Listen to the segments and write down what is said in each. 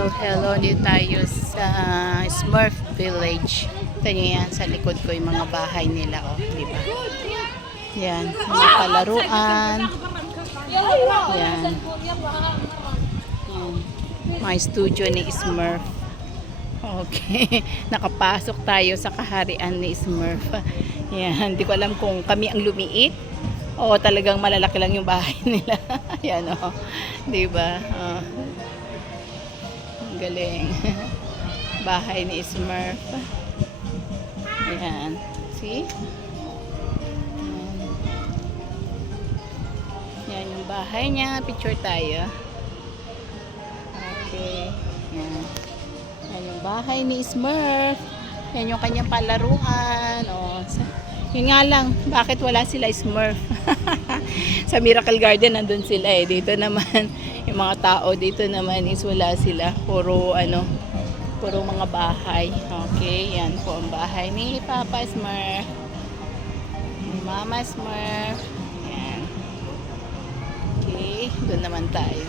Hello, hello. Dito tayo sa Smurf Village. Ito nyo yan, sa likod ko yung mga bahay nila, oh, di ba? Yan, mga palaruan. Yan. Yan. My studio ni Smurf. Okay. Nakapasok tayo sa kaharian ni Smurf. Yan. Hindi ko alam kung kami ang lumiit o talagang malalaki lang yung bahay nila. Yan o. Di ba? Oh. Galing. bahay ni Smurf. Yan. See? Yan. Yan yung bahay niya. Picture tayo. Okay. Yan. Yan yung bahay ni Smurf. Yan yung kanyang palaruan. Yun nga lang, bakit wala sila Smurf? sa Miracle Garden, nandun sila eh. Dito naman, yung mga tao dito naman is wala sila. Puro ano, puro mga bahay. Okay, yan po ang bahay ni Papa Smurf. Ni Mama Smurf. Yan. Okay, doon naman tayo.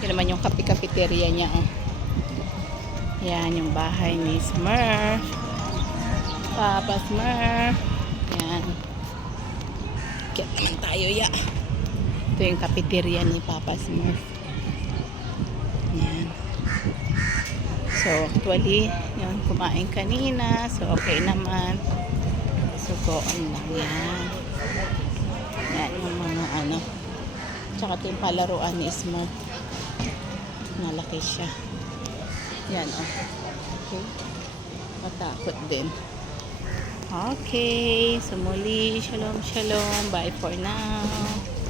Yun naman yung kape-cafeteria niya. Oh. Yan yung bahay ni Smurf. Papa Smurf. Yan. Kaya naman tayo, ya. Ito yung cafeteria ni Papa Smurf. Yan. So, actually, yun, kumain kanina. So, okay naman. So, go on lang yan. Yan yung mga ano. Tsaka ito yung palaruan ni Smurf. Malaki siya. Yan, oh. Okay. Matakot din. Okay. So, muli. Shalom, shalom. Bye for now.